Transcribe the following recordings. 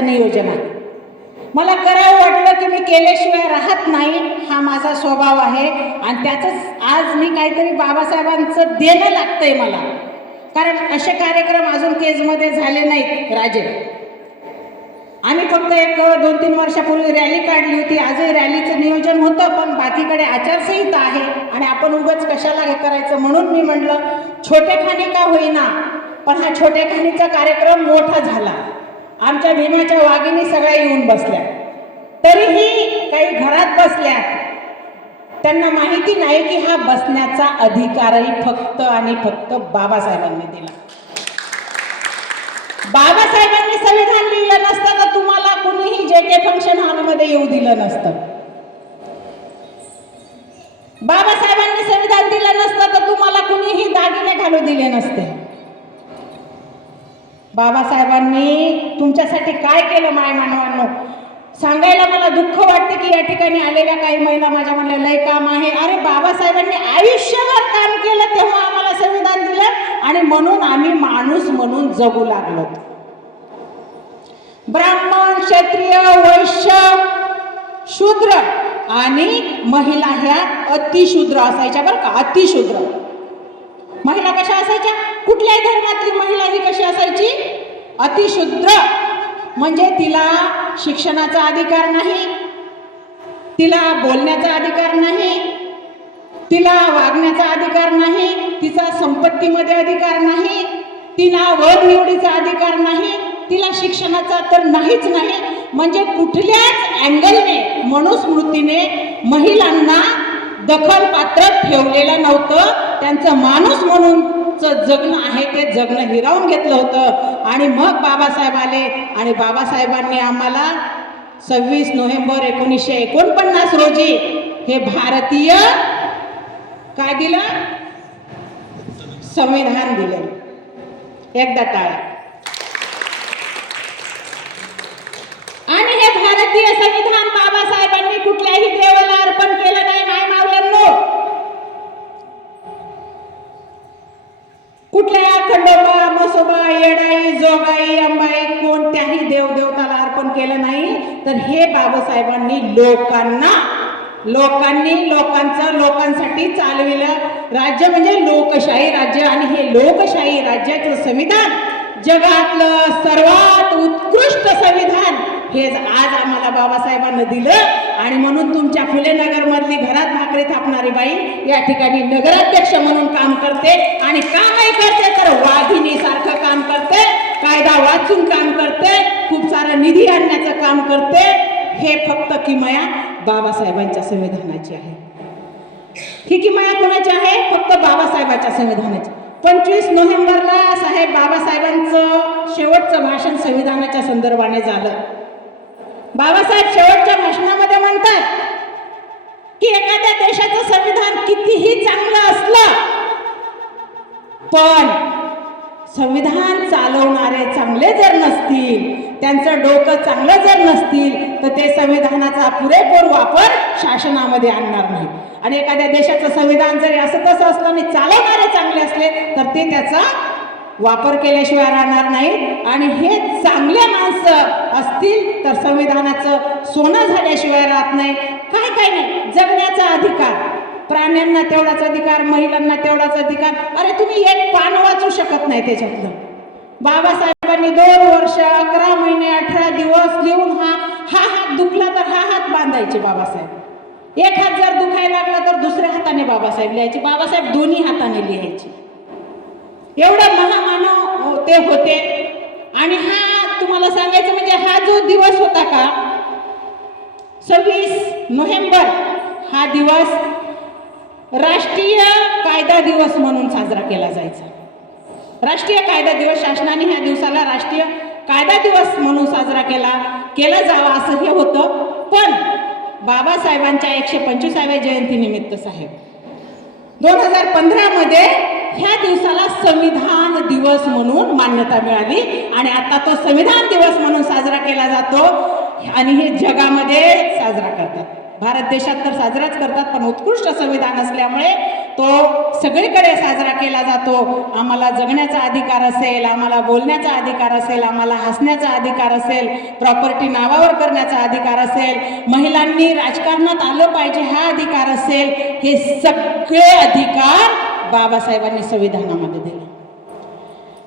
करायचं नियोजन आहे. मला करावं वाटलं की मी केल्याशिवाय राहत नाही हा माझा स्वभाव आहे. आणि त्याचंच आज मी काहीतरी बाबासाहेबांचं देणं लागतंय मला. कारण असे कार्यक्रम अजून केजमध्ये झाले नाहीत राजे. आम्ही फक्त एक दोन तीन वर्षापूर्वी रॅली काढली होती. आजही रॅलीचं नियोजन होतं पण बाकीकडे आचारसंहिता आहे. आणि आपण उगाच कशाला हे करायचं म्हणून मी म्हटलं छोटेखानी का होईना पण हा छोटेखानीचा कार्यक्रम मोठा झाला. आमच्या भीमाच्या वाघिणी सगळ्या येऊन बसल्या. तरीही काही घरात बसल्या त्यांना माहिती नाही की हा बसण्याचा अधिकारही फक्त आणि फक्त बाबासाहेबांनी दिला. बाबासाहेबांनी संविधान लिहिलं नसतं तर तुम्हाला कुणीही जे के फंक्शन हॉलमध्ये येऊ दिलं नसतं. बाबासाहेबांनी संविधान दिलं नसतं तर तुम्हाला कुणीही दागिने घालू दिले नसते. बाबासाहेबांनी तुमच्यासाठी काय केलं माय मानवांनो? सांगायला मला दुःख वाटते की या ठिकाणी आलेल्या काही महिला माझ्या म्हणल्या लय काम आहे. अरे बाबासाहेबांनी आयुष्यभर काम केलं तेव्हा आम्हाला संविधान दिलं आणि म्हणून आम्ही माणूस म्हणून जगू लागलो. ब्राह्मण क्षत्रिय वैश्य शूद्र आणि महिला ह्या अतिशूद्र असायच्या बरं का अतिशूद्र. महिला कशा असायच्या? कुठल्याही धर्मातली महिला ही कशी असायची? अतिशुद्र म्हणजे तिला शिक्षणाचा अधिकार नाही तिला बोलण्याचा अधिकार नाही तिला वागण्याचा अधिकार नाही तिचा संपत्तीमध्ये अधिकार नाही तिला वर निवडीचा अधिकार नाही तिला शिक्षणाचा तर नाहीच नाही. म्हणजे कुठल्याच अँगलने मनुस्मृतीने महिलांना दखल पात्र ठेवलेलं नव्हतं. त्यांचं माणूस म्हणूनचं जगणं आहे ते जगणं हिरावून घेतलं होतं. आणि मग बाबासाहेब आले. आणि बाबासाहेबांनी आम्हाला सव्वीस नोव्हेंबर एकोणीसशे एकोणपन्नास रोजी हे भारतीय काय दिलं? संविधान दिलं. एकदा टाळा. आणि हे भारतीय संविधान बाबासाहेबांनी कुठल्याही देवाला अर्पण केलं नाही कुठल्याही खंडोबा मसोबा येडाई जोगाई अंबाई कोणत्याही देवदेवताला अर्पण केलं नाही तर हे बाबासाहेबांनी लोकांना लोकांनी लोकांचं लोकांसाठी चालविलं. राज्य म्हणजे लोकशाही राज्य आणि हे लोकशाही राज्याचं संविधान जगातलं सर्वात उत्कृष्ट संविधान हे आज आम्हाला बाबासाहेबांना दिलं. आणि म्हणून तुमच्या फुले नगर मधली घरात भाकरी थापणारी बाई या ठिकाणी नगराध्यक्ष म्हणून काम करते आणि का करते तर वाघिणी सारखं काम करते कायदा वाचून काम करते खूप सारा निधी आणण्याचं काम करते हे फक्त किमया बाबासाहेबांच्या संविधानाची आहे. ही किमया कोणाची आहे? फक्त बाबासाहेबांच्या संविधानाची. पंचवीस नोव्हेंबरला साहेब बाबासाहेबांचं शेवटचं भाषण संविधानाच्या संदर्भाने झालं. बाबासाहेब शेवटच्या भाषणामध्ये म्हणतात की एखाद्या देशाचं संविधान कितीही चांगलं असलं पण संविधान चालवणारे चांगले जर नसतील त्यांचं डोकं चांगलं जर नसतील तर ते संविधानाचा पुरेपूर वापर शासनामध्ये आणणार नाही. आणि एखाद्या देशाचं संविधान जरी असं तसं असलं आणि चालवणारे चांगले असले तर ते त्याचा वापर केल्याशिवाय राहणार नाही. आणि हे चांगले माणसं असतील तर संविधानाचं सोनं झाल्याशिवाय राहत नाही. काय काय नाही? जगण्याचा अधिकार. प्राण्यांना तेवढाच अधिकार महिलांना तेवढाच अधिकार. अरे तुम्ही एक पान वाचू शकत नाही त्याच्यातलं. बाबासाहेबांनी दोन वर्ष अकरा महिने अठरा दिवस लिहून हा हा हात दुखला तर हा हात बांधायचे बाबासाहेब. एक हात जर दुखायला लागला तर दुसऱ्या हाताने बाबासाहेब लिहायचे. बाबासाहेब दोन्ही हाताने लिहायचे. एवढं महामानव ते होते. आणि हा तुम्हाला सांगायचं म्हणजे हा जो दिवस होता का सव्वीस नोव्हेंबर हा दिवस राष्ट्रीय कायदा दिवस म्हणून साजरा केला जायचा. राष्ट्रीय कायदा दिवस शासनाने ह्या दिवसाला राष्ट्रीय कायदा दिवस म्हणून साजरा केला केला जावा असं हे होतं. पण बाबासाहेबांच्या एकशे पंचवीसाव्या जयंतीनिमित्त साहेब दोन हजार पंधरामध्ये ह्या दिवसाला संविधान दिवस म्हणून मान्यता मिळाली आणि आता तो संविधान दिवस म्हणून साजरा केला जातो आणि हे जगामध्ये साजरा करतात. भारत देशात तर साजराच करतात पण उत्कृष्ट संविधान असल्यामुळे तो सगळीकडे साजरा केला जातो. आम्हाला जगण्याचा अधिकार असेल आम्हाला बोलण्याचा अधिकार असेल आम्हाला हसण्याचा अधिकार असेल प्रॉपर्टी नावावर करण्याचा अधिकार असेल महिलांनी राजकारणात आलं पाहिजे हा अधिकार असेल हे सगळे अधिकार बाबासाहेबांनी संविधानामध्ये दिले.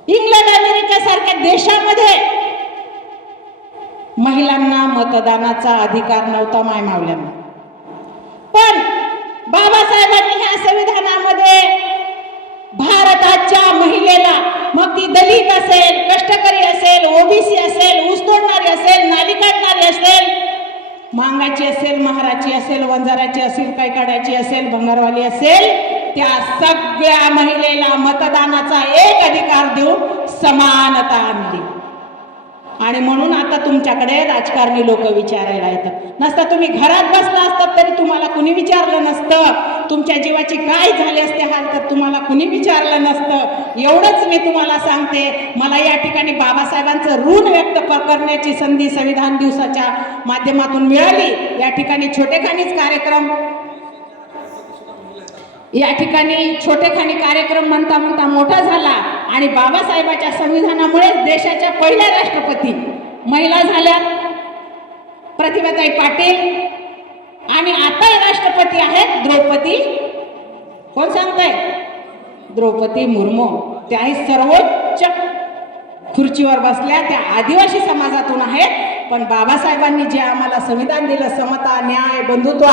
इंग्लंड अमेरिकेसारख्या देशामध्ये महिलांना मतदानाचा अधिकार नव्हता माय मावल्यांना पण बाबासाहेबांनी ह्या संविधानामध्ये भारताच्या महिलेला मग ती दलित असेल कष्टकरी असेल ओबीसी असेल ऊस तोडणारी असेल नाली काढणारी असेल मांगाची असेल महाराची असेल वंजाराची असेल कैकाड्याची असेल बंगारवाली असेल त्या सगळ्या महिलेला मतदानाचा एक अधिकार देऊन समानता आणली. आणि म्हणून आता तुमच्याकडे राजकारणी लोक विचारायला येतात. नसता तुम्ही घरात बसला असतात तरी तुम्हाला कुणी विचारलं नसतं. तुमच्या जीवाची काय झाली असते हाल तर तुम्हाला कुणी विचारलं नसतं. एवढंच मी तुम्हाला सांगते. मला या ठिकाणी बाबासाहेबांचं ऋण व्यक्त प- करण्याची संधी संविधान दिवसाच्या माध्यमातून मिळाली. या ठिकाणी छोटेखानीच कार्यक्रम. या ठिकाणी छोटेखानी कार्यक्रम म्हणता म्हणता मोठा झाला. आणि बाबासाहेबाच्या संविधानामुळेच देशाच्या पहिल्या राष्ट्रपती महिला झाल्या. प्रतिभाताई पाटील आणि आता राष्ट्रपती आहेत द्रौपदी. कोण सांगताय? द्रौपदी मुर्मू. त्याही सर्वोच्च खुर्चीवर बसल्या. त्या आदिवासी समाजातून आहेत. पण बाबासाहेबांनी जे आम्हाला संविधान दिलं समता न्याय बंधुत्व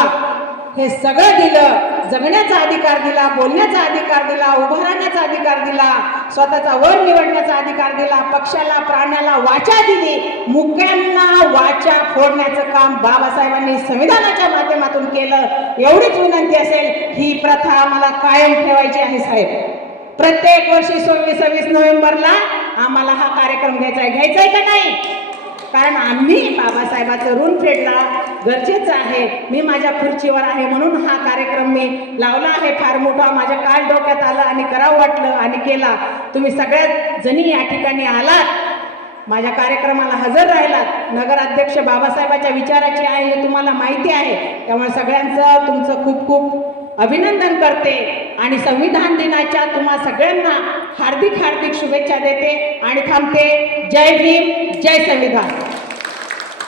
हे सगळं दिलं. जगण्याचा अधिकार दिला बोलण्याचा अधिकार दिला उभं राहण्याचा अधिकार दिला स्वतःचा वर निवडण्याचा अधिकार दिला पक्षाला प्राण्याला वाचा दिली मुक्यांना वाचा फोडण्याचं काम बाबासाहेबांनी संविधानाच्या माध्यमातून केलं. एवढीच विनंती असेल ही प्रथा आम्हाला कायम ठेवायची आहे साहेब. प्रत्येक वर्षी सव्वीस सव्वीस नोव्हेंबरला आम्हाला हा कार्यक्रम घ्यायचा आहे घ्यायचा आहे का नाही? कारण आम्ही बाबासाहेबाचं ऋण फेडला. गरजेचं आहे. मी माझ्या खुर्चीवर आहे म्हणून हा कार्यक्रम मी लावला आहे. फार मोठा माझ्या काल डोक्यात आलं आणि करावं वाटलं आणि केला. तुम्ही सगळ्यात जणी या ठिकाणी आलात. माझ्या कार्यक्रमाला हजर राहिलात. नगराध्यक्ष बाबासाहेबाच्या विचाराची आहे हे तुम्हाला माहिती आहे. त्यामुळे सगळ्यांचं तुमचं खूप खूप अभिनंदन करते. आणि संविधान दिनाच्या तुम्हा सगळ्यांना हार्दिक हार्दिक शुभेच्छा देते आणि थांबते. जय भीम जय संविधान.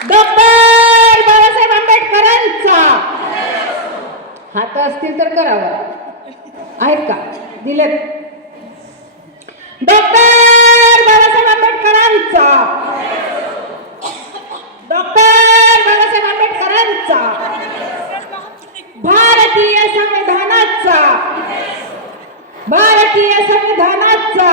डॉक्टर बाबासाहेब आंबेडकरांचा. हात असतील तर करावं. आहेत का? दिलेत. डॉक्टर बाबासाहेब आंबेडकरांचा. डॉक्टर बाबासाहेब आंबेडकरांचा. संविधानाचा भारतीय संविधानाचा.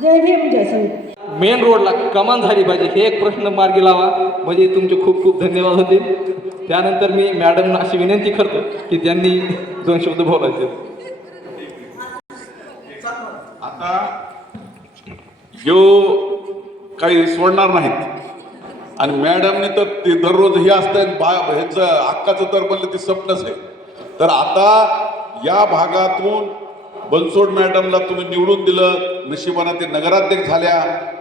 जय भीम जय संविधान मेन रोडला कमान झाली पाहिजे. हे एक प्रश्न मार्गी लावा. म्हणजे तुमचे खूप खूप धन्यवाद होतील त्यानंतर मी मॅडमना अशी विनंती करतो की त्यांनी दोन शब्द बोलायचे. आता जो काही सोडणार नाहीत. आणि मॅडमने तर ते दररोज हे असतं बा ह्याचं हक्काचं तर म्हणलं ते स्वप्नच आहे. तर आता या भागातून बनसोड मॅडमला तुम्ही निवडून दिलं नशिबानं ते नगराध्यक्ष झाल्या.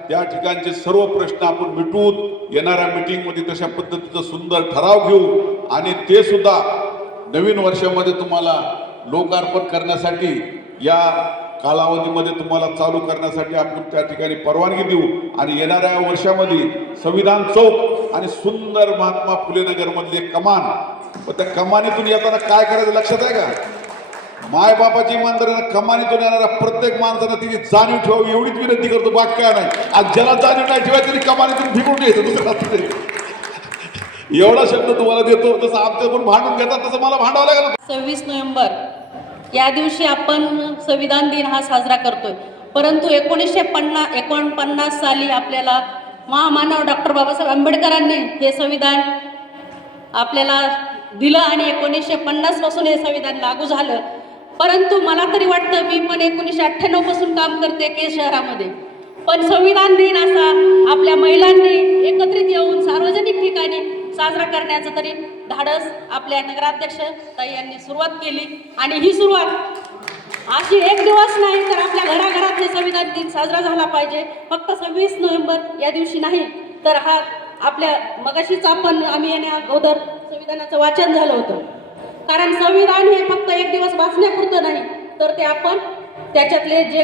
त्या ठिकाणचे सर्व प्रश्न आपण मिटवून येणाऱ्या मिटिंगमध्ये तशा पद्धतीचं सुंदर ठराव घेऊ. आणि ते सुद्धा नवीन वर्षामध्ये तुम्हाला लोकार्पण करण्यासाठी या कालावधीमध्ये तुम्हाला चालू करण्यासाठी आपण त्या ठिकाणी परवानगी देऊ. आणि येणाऱ्या वर्षामध्ये संविधान चौक आणि सुंदर महात्मा फुले नगरमधली कमान व त्या कमानीतून येताना काय करायचं लक्षात आहे का? मायबापाची इमानदारीनं कमानीतून येणाऱ्या प्रत्येक माणसानं तिची जाणीव ठेवावी एवढीच विनंती करतो बाकी काय नाही आज ज्याला जाणीव नाही ठेवायची तरी कमानीतून फिकून घ्यायचं दुसरं तरी एवढा शब्द तुम्हाला देतो जसं पण भांडून घेतात तसं मला भांडावं लागलं. सव्वीस नोव्हेंबर या दिवशी आपण संविधान दिन हा साजरा करतोय. परंतु एकोणीसशे पन्ना एकोणपन्नास साली आपल्याला महामानव डॉक्टर बाबासाहेब आंबेडकरांनी हे संविधान आपल्याला दिलं आणि एकोणीसशे पन्नासपासून हे संविधान लागू झालं. परंतु मला तरी वाटतं मी पण एकोणीसशे अठ्ठ्याण्णवपासून काम करते के शहरामध्ये. पण संविधान दिन असा आपल्या महिलांनी एकत्रित येऊन सार्वजनिक ठिकाणी साजरा करण्याचं तरी धाडस आपल्या नगराध्यक्ष ताई यांनी सुरुवात केली आणि ही सुरुवात अशी एक दिवस नाही तर आपल्या घराघरातले संविधान दिन साजरा झाला पाहिजे. फक्त सव्वीस नोव्हेंबर या दिवशी नाही तर हा आपल्या मगाशीच आपण आम्ही येण्या अगोदर संविधानाचं वाचन झालं होतं. कारण संविधान हे फक्त एक दिवस वाचण्यापुरतं नाही तर ते आपण त्याच्यातले जे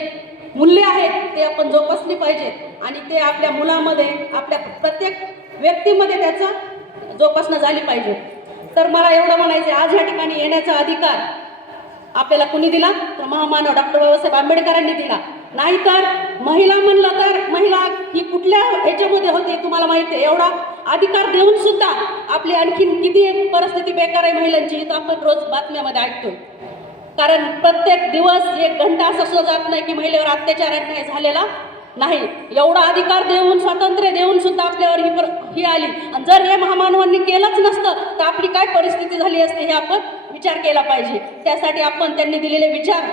मूल्य आहेत ते आपण जोपासली पाहिजेत आणि ते आपल्या मुलामध्ये आपल्या प्रत्येक व्यक्तीमध्ये त्याचं जोपासना झाली पाहिजे. तर मला एवढं म्हणायचं आज या ठिकाणी येण्याचा अधिकार आपल्याला कुणी दिला? तर महामानव डॉक्टर बाबासाहेब आंबेडकरांनी दिला. नाहीतर महिला म्हणलं तर महिला ही कुठल्या ह्याच्यामध्ये होते तुम्हाला माहिती आहे? एवढा अधिकार देऊन सुद्धा आपली आणखीन किती परिस्थिती बेकार आहे महिलांची तर आपण रोज बातम्यामध्ये ऐकतो कारण प्रत्येक दिवस एक घंटा असं सुद्धा जात नाही की महिलेवर अत्याचार नाही झालेला नाही. एवढा अधिकार देऊन स्वातंत्र्य देऊन सुद्धा आपल्यावर ही पर- ही आली. आणि जर हे महामानवांनी केलंच नसतं तर आपली काय परिस्थिती झाली असते हे आपण विचार केला पाहिजे. त्यासाठी आपण त्यांनी दिलेले विचार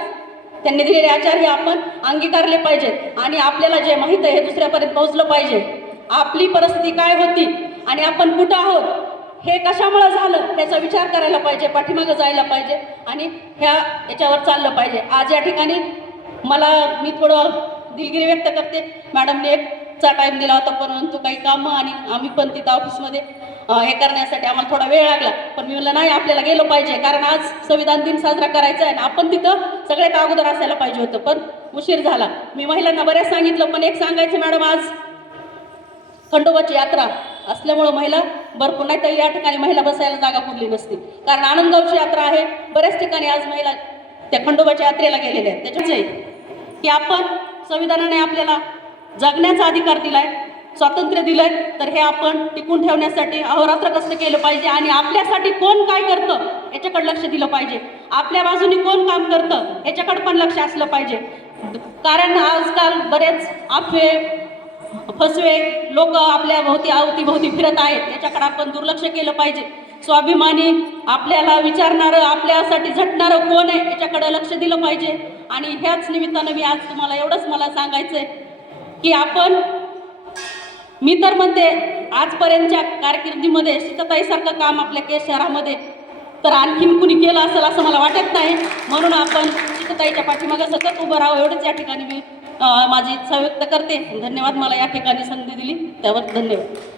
त्यांनी दिलेले आचार हे आपण अंगीकारले पाहिजेत. आणि आपल्याला जे माहीत आहे हे दुसऱ्यापर्यंत पोहोचलं पाहिजे. आपली परिस्थिती काय होती? आणि आपण कुठं आहोत? हे कशामुळे झालं? त्याचा विचार करायला पाहिजे पाठीमागं जायला पाहिजे आणि ह्या याच्यावर चाललं पाहिजे. आज या ठिकाणी मला मी थोडं दिलगिरी व्यक्त करते. मॅडमने एकचा टाईम दिला होता परंतु काही कामं आणि आम्ही पण तिथं ऑफिसमध्ये हे करण्यासाठी आम्हाला थोडा वेळ लागला. पण मी म्हणलं नाही आपल्याला गेलो पाहिजे कारण आज संविधान दिन साजरा करायचा आहे आणि आपण तिथं सगळ्यात अगोदर असायला पाहिजे होतं. पण उशीर झाला. मी महिलांना बऱ्याच सांगितलं पण एक सांगायचं मॅडम आज खंडोबाची यात्रा असल्यामुळं महिला भरपूर नाही तर या ठिकाणी महिला बसायला जागा पुरली नसती. कारण आनंदगावची यात्रा आहे बऱ्याच ठिकाणी आज महिला त्या खंडोबाच्या यात्रेला गेलेल्या आहेत. त्याच्याच आहे की आपण संविधानाने आपल्याला जगण्याचा अधिकार दिलाय स्वातंत्र्य दिलंय तर हे आपण टिकून ठेवण्यासाठी अहोरात्र कष्ट केलं पाहिजे आणि आपल्यासाठी कोण काय करतं याच्याकडे लक्ष दिलं पाहिजे. आपल्या बाजूनी कोण काम करतं याच्याकडे पण लक्ष असलं पाहिजे. कारण आजकाल बरेच आपले फसवे लोक आपल्या भोवती अवतीभोवती फिरत आहेत. याच्याकडे आपण दुर्लक्ष केलं पाहिजे. स्वाभिमानी आपल्याला विचारणारं आपल्यासाठी झटणारं कोण आहे याच्याकडे लक्ष दिलं पाहिजे. आणि ह्याच निमित्तानं मी आज तुम्हाला एवढंच मला सांगायचं आहे की आपण मी तर म्हणते आजपर्यंतच्या कारकिर्दीमध्ये सीताताईसारखं काम आपल्या केस शहरामध्ये तर आणखीन कुणी केलं असेल असं मला वाटत नाही. म्हणून आपण सीताताईच्या पाठीमागं सतत उभं राहावं. एवढंच या ठिकाणी मी माझी इच्छा व्यक्त करते. धन्यवाद मला या ठिकाणी संधी दिली. त्यावर धन्यवाद.